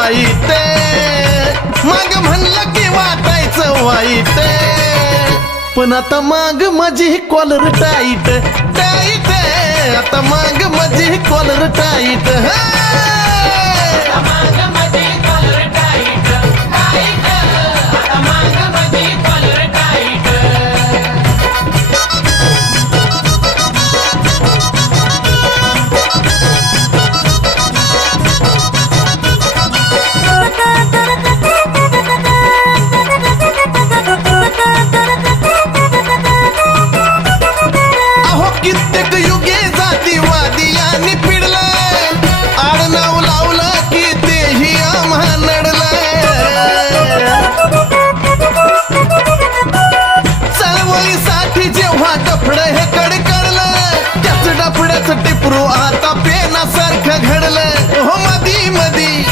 वाईट. मग म्हणलं की वाटायचं वाईट. पण आता माग माझी कॉलर टाईट टाईट आता माग माझी कॉलर टाईट चळवळीसाठी जेव्हा हे कडकडलं त्याच डफड्याचं टिपरू आता पेनासारखं घडलं. हो मधी मधी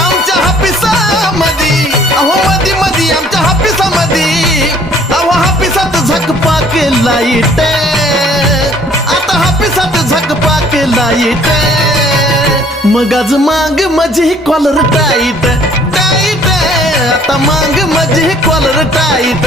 आमच्या हापिसामधी. अहो मधी मधी आमच्या हापिसामधी. अहो हापिसात झकपाक लाइट आता हापिसात झकपाक लाइट मग आज माग माझी कॉलर टाईट. टाईट आता माग माझी कॉलर टाईट.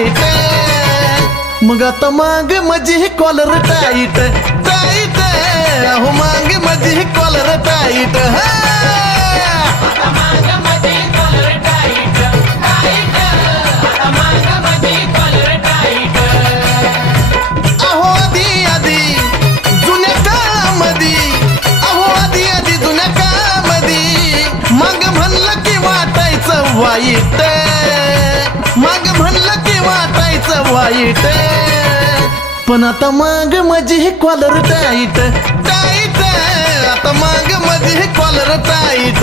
केलंय राईट मग आता माग माझी कॉलर टाईट. टाईट. अहो माग माझी कॉलर टाईट. अहो आधी आधी जुन्या काळामध्ये अहो आधी आधी जुन्या काळामध्ये मग म्हणलं की वाटायचं वाईट. काहीच वाईट. पण आता माग माझी ही कॉलर टाईट. टाईट. आता माग माझी ही कॉलर टाईट.